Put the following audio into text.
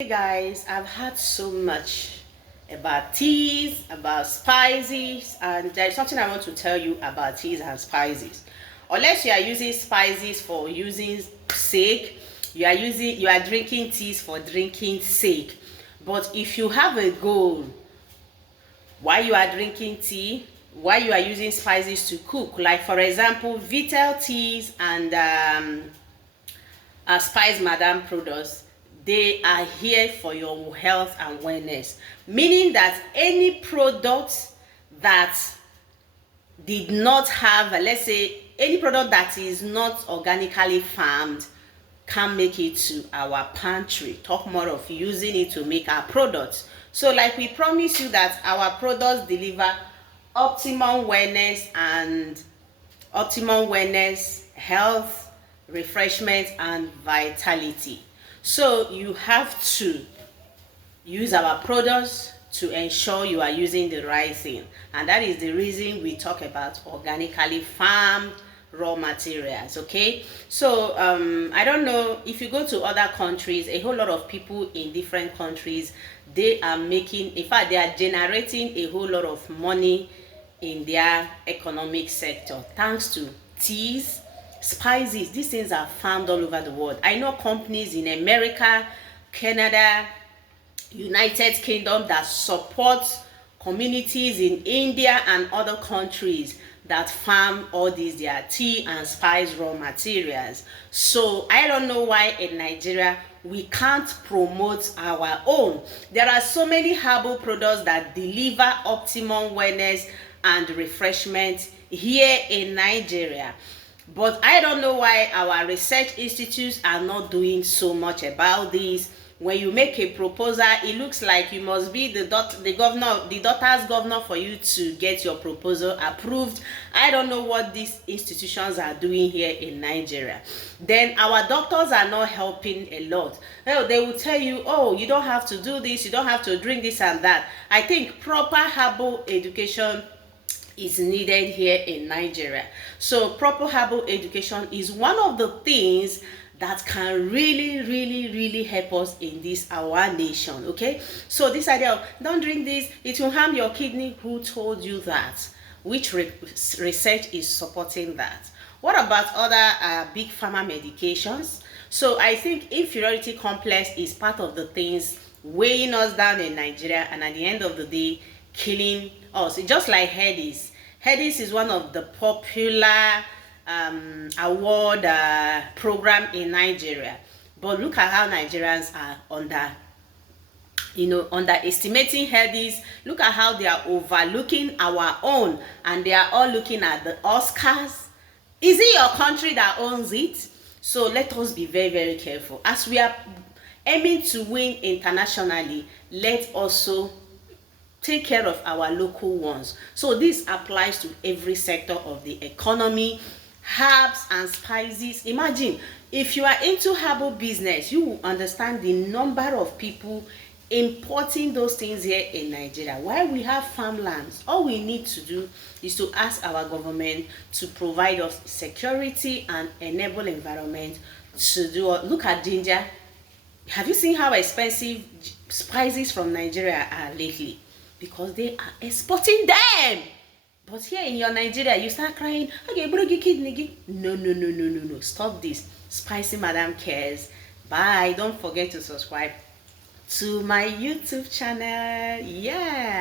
Hey guys, I've heard so much about teas, about spices, and there's something I want to tell you about teas and spices. Unless you are using spices for using sake, you are drinking teas for drinking sake. But if you have a goal why you are drinking tea, why you are using spices to cook, like for example, Vital teas and Spice Madam products, they are here for your health and wellness, meaning that any product that did not have, let's say, any product that is not organically farmed can make it to our pantry. Talk more of using it to make our products. So like we promise you that our products deliver optimum wellness and health, refreshment and vitality. So you have to use our products to ensure you are using the right thing, and that is the reason we talk about organically farmed raw materials. Okay, so I don't know if you go to other countries, a whole lot of people in different countries, they are making, in fact they are generating a whole lot of money in their economic sector thanks to teas, spices. These things are farmed all over the world. I know companies in America, Canada, United Kingdom that support communities in India and other countries that farm all these their tea and spice raw materials. So I don't know why in Nigeria we can't promote our own. There are so many herbal products that deliver optimum wellness and refreshment here in Nigeria. But I don't know why our research institutes are not doing so much about this. When you make a proposal, it looks like you must be the daughter's governor for you to get your proposal approved. I don't know what these institutions are doing here in Nigeria. Then our doctors are not helping a lot. Well, they will tell you, oh, you don't have to do this, you don't have to drink this and that. I think proper herbal education is needed here in Nigeria. So proper herbal education is one of the things that can really help us in this our nation. Okay, so this idea of don't drink this, it will harm your kidney, who told you that? Which research is supporting that? What about other big pharma medications? So I think inferiority complex is part of the things weighing us down in Nigeria, and at the end of the day killing us. It's just like Hedis. Hedis is one of the popular award program in Nigeria, but look at how Nigerians are underestimating Hedis. Look at how they are overlooking our own, and they are all looking at the Oscars. Is it your country that owns it? So let us be very careful as we are aiming to win internationally. Let also take care of our local ones. So this applies to every sector of the economy. Herbs and spices, imagine if you are into herbal business, you will understand the number of people importing those things here in Nigeria. While we have farmlands, all we need to do is to ask our government to provide us security and enable environment to do. Look at ginger. Have you seen how expensive spices from Nigeria are lately? Because they are exporting them. But here in your Nigeria, you start crying, okay, bro, kidney. No. Stop this. Spicy Madam cares. Bye. Don't forget to subscribe to my YouTube channel. Yeah.